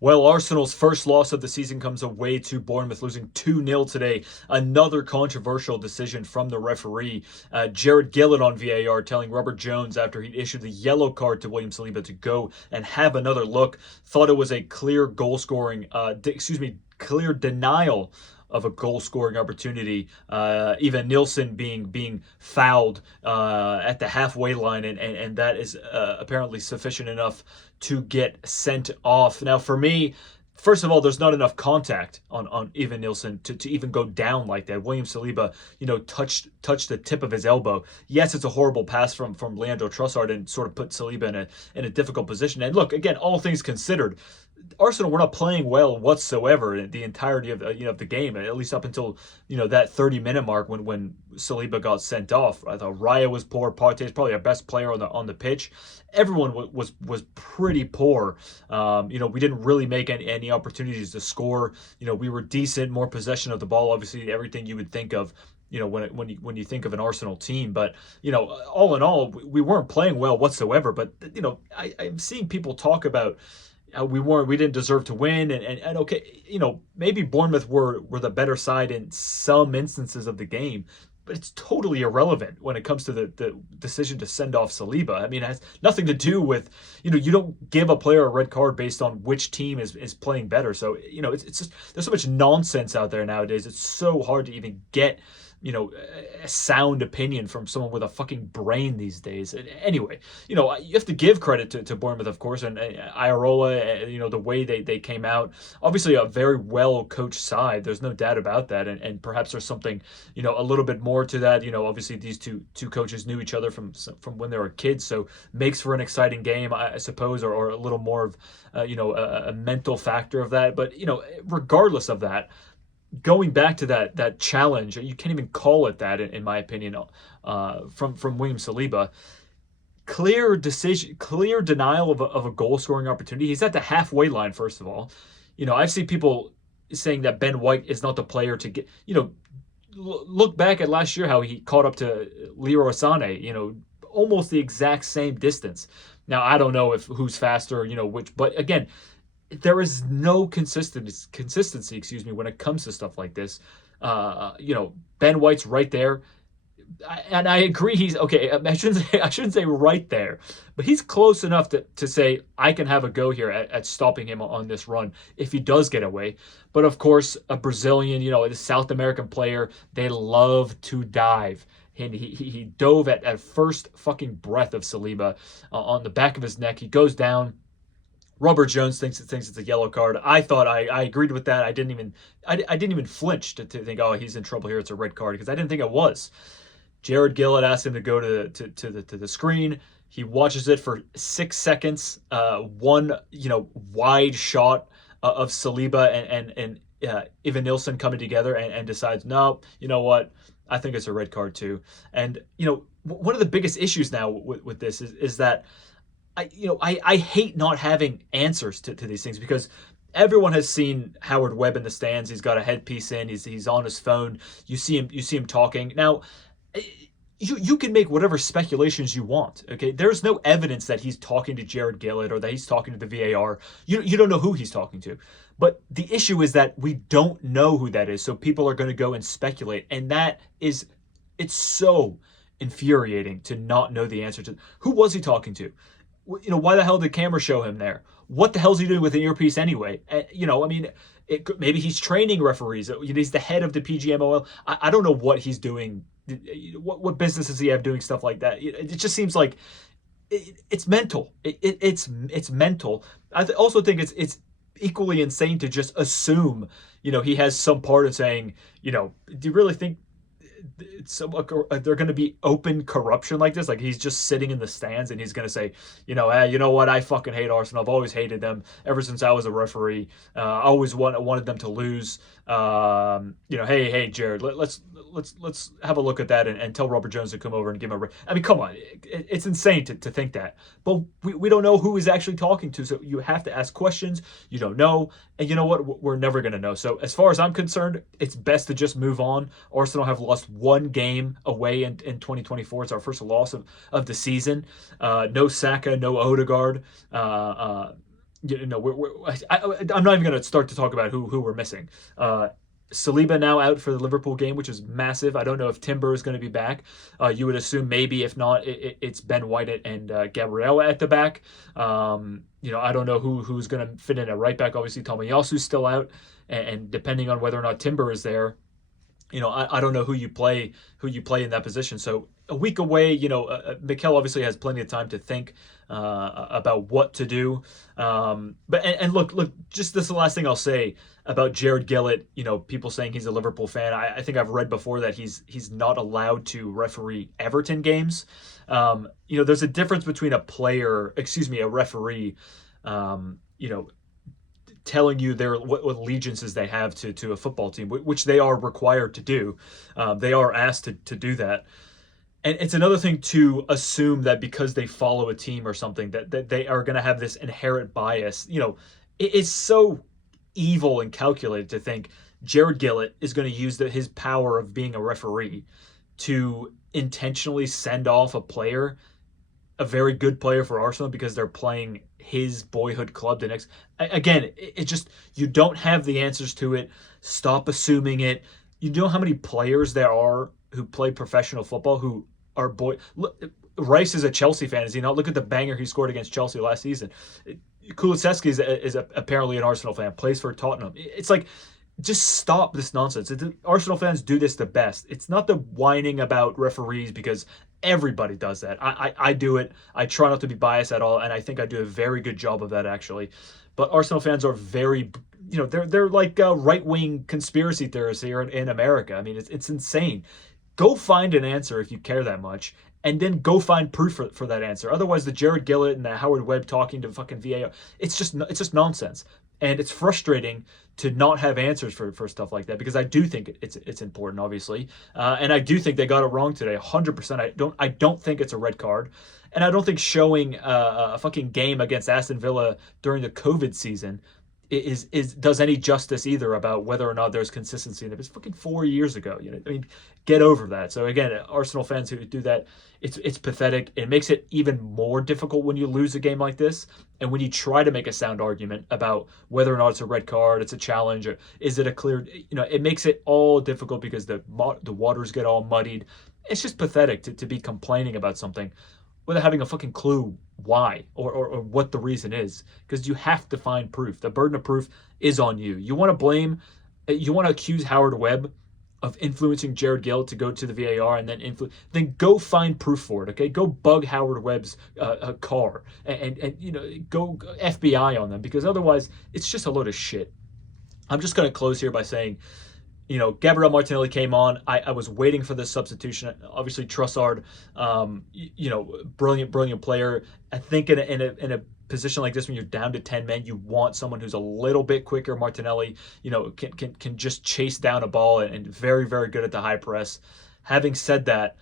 Well, Arsenal's first loss of the season comes away to Bournemouth, losing 2-0 today. Another controversial decision from the referee. Jared Gillett on VAR telling Robert Jones after he issued the yellow card to William Saliba to go and have another look. Thought it was a clear goal scoring, clear denial of a goal scoring opportunity. Even Nielsen being fouled at the halfway line, and that is apparently sufficient enough to get sent off. Now, for me, first of all, there's not enough contact on Evan Nielsen to even go down like that. William Saliba, touched the tip of his elbow. Yes, it's a horrible pass from Leandro Trossard and sort of put Saliba in a difficult position. And look, again, all things considered, Arsenal were not playing well whatsoever in the entirety of the game, at least up until that 30-minute mark when Saliba got sent off. I thought Raya was poor. Partey is probably our best player on the pitch. Everyone was pretty poor. We didn't really make any opportunities to score. We were decent, more possession of the ball. Obviously, everything you would think of. When you think of an Arsenal team, but all in all, we weren't playing well whatsoever. But I'm seeing people talk about we didn't deserve to win, and okay, maybe Bournemouth were the better side in some instances of the game, but it's totally irrelevant when it comes to the decision to send off Saliba. I mean, it has nothing to do with you don't give a player a red card based on which team is playing better. So it's just there's so much nonsense out there nowadays. It's so hard to even get a sound opinion from someone with a fucking brain these days. Anyway, you have to give credit to Bournemouth, of course, and Iraola, the way they came out. Obviously, a very well coached side. There's no doubt about that, and perhaps there's something, a little bit more to that. Obviously these two coaches knew each other from when they were kids, so makes for an exciting game, I suppose, or a little more of, a mental factor of that. But regardless of that, going back to that challenge, you can't even call it that in my opinion. From William Saliba, clear decision, clear denial of a goal scoring opportunity. He's at the halfway line. First of all, I've seen people saying that Ben White is not the player to get. Look back at last year how he caught up to Leroy Sané. Almost the exact same distance. Now I don't know if who's faster, which, but again, there is no consistency, when it comes to stuff like this. Ben White's right there, and I agree he's okay. I shouldn't say right there, but he's close enough to say I can have a go here at stopping him on this run if he does get away. But of course, a Brazilian, a South American player, they love to dive. And he dove at first fucking breath of Saliba on the back of his neck. He goes down. Robert Jones thinks it's a yellow card. I thought I agreed with that. I didn't even flinch to think, oh, he's in trouble here, it's a red card, because I didn't think it was. Jared Gillett asked him to go to the screen. He watches it for 6 seconds. One wide shot of Saliba and Ivan Nilsson coming together, and decides, no, you know what? I think it's a red card too. And one of the biggest issues now with this is that I hate not having answers to these things, because everyone has seen Howard Webb in the stands. He's got a headpiece in. He's on his phone. You see him talking. Now, you can make whatever speculations you want. Okay, there's no evidence that he's talking to Jared Gillett or that he's talking to the VAR. You don't know who he's talking to. But the issue is that we don't know who that is. So people are going to go and speculate, and it's so infuriating to not know the answer to who was he talking to. Why the hell did the camera show him there? What the hell is he doing with an earpiece anyway? Maybe he's training referees. He's the head of the PGMOL. I don't know what he's doing. What business does he have doing stuff like that? It just seems like it's mental. It's mental. I also think it's equally insane to just assume, he has some part in saying, do you really think they're going to be open corruption like this? Like, he's just sitting in the stands and he's going to say, you know what? I fucking hate Arsenal. I've always hated them ever since I was a referee. I always wanted them to lose. Hey, Jared, let's have a look at that and tell Robert Jones to come over and give him a. I mean, come on, it's insane to think that. But we don't know who he's actually talking to, so you have to ask questions. You don't know, and you know what? We're never going to know. So as far as I'm concerned, it's best to just move on. Arsenal have lost one game away in 2024. It's our first loss of the season. No Saka, no Odegaard. I'm not even going to start to talk about who we're missing. Saliba now out for the Liverpool game, which is massive. I don't know if Timber is going to be back. You would assume maybe, if not, it's Ben White and Gabriel at the back. I don't know who's going to fit in at right back. Obviously, Tomiyasu's still out, and depending on whether or not Timber is there, I don't know who you play in that position. So a week away, Mikel obviously has plenty of time to think about what to do. But look, just this is the last thing I'll say about Jared Gillett. People saying he's a Liverpool fan. I think I've read before that he's not allowed to referee Everton games. There's a difference between a referee, telling you what allegiances they have to a football team, which they are required to do. They are asked to do that. And it's another thing to assume that because they follow a team or something that they are going to have this inherent bias. It's so evil and calculated to think Jared Gillett is going to use his power of being a referee to intentionally send off a very good player for Arsenal because they're playing his boyhood club the next. Again, it just, you don't have the answers to it. Stop assuming it. You know how many players there are who play professional football who are Rice is a Chelsea fan, is he not? Look at the banger he scored against Chelsea last season. Kulusevski is apparently an Arsenal fan, plays for Tottenham. It's like, just stop this nonsense. Arsenal fans do this the best. It's not the whining about referees, because everybody does that. I do it. I try not to be biased at all, and I think I do a very good job of that, actually. But Arsenal fans are very, they're like right-wing conspiracy theorists here in America. I mean, it's insane. Go find an answer if you care that much, and then go find proof for that answer. Otherwise, the Jared Gillett and the Howard Webb talking to fucking VAR, it's just nonsense. And it's frustrating to not have answers for stuff like that, because I do think it's important, obviously, and I do think they got it wrong today, 100%. I don't think it's a red card, and I don't think showing a fucking game against Aston Villa during the COVID season does any justice either about whether or not there's consistency in it. It's fucking 4 years ago. I mean, get over that. So again, Arsenal fans who do that, it's pathetic. It makes it even more difficult when you lose a game like this, and when you try to make a sound argument about whether or not it's a red card, it's a challenge, or is it a clear. It makes it all difficult because the waters get all muddied. It's just pathetic to be complaining about something without having a fucking clue why or what the reason is, because you have to find proof. The burden of proof is on you. You want to accuse Howard Webb of influencing Jared Gillett to go to the VAR and then go find proof for it. Okay, go bug Howard Webb's car and go FBI on them, because otherwise it's just a load of shit. I'm just going to close here by saying, Gabriel Martinelli came on. I was waiting for this substitution. Obviously, Trossard, brilliant player. I think in a position like this, when you're down to 10 men, you want someone who's a little bit quicker. Martinelli, can just chase down a ball and very, very good at the high press. Having said that,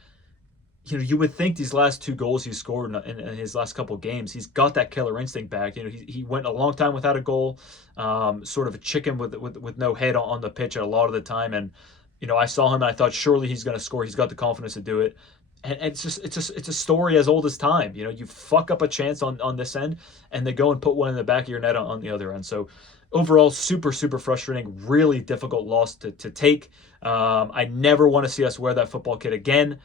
you would think these last 2 goals he scored in his last couple of games, he's got that killer instinct back. He went a long time without a goal, sort of a chicken with no head on the pitch a lot of the time. And I saw him and I thought, surely he's going to score. He's got the confidence to do it. And it's a story as old as time. You fuck up a chance on this end, and they go and put one in the back of your net on the other end. So overall, super, super frustrating, really difficult loss to take. I never want to see us wear that football kit again.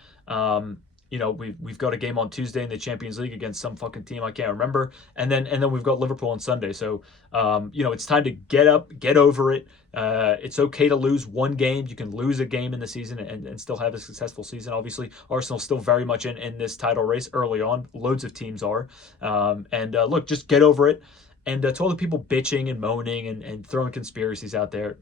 We've got a game on Tuesday in the Champions League against some fucking team I can't remember, and then we've got Liverpool on Sunday. So it's time to get up, get over it. It's okay to lose one game. You can lose a game in the season and still have a successful season. Obviously, Arsenal's still very much in this title race early on. Loads of teams are. Look, just get over it. And to all the people bitching and moaning and throwing conspiracies out there,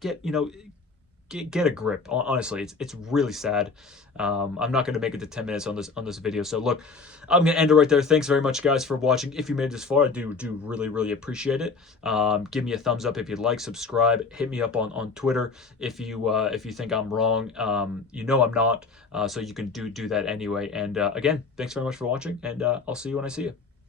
get a grip. Honestly, it's really sad. I'm not going to make it to 10 minutes on this video. So look, I'm going to end it right there. Thanks very much, guys, for watching. If you made it this far, I do really, really appreciate it. Give me a thumbs up if you'd like. Subscribe. Hit me up on Twitter if you think I'm wrong. I'm not. So you can do that anyway. And again, thanks very much for watching, and I'll see you when I see you.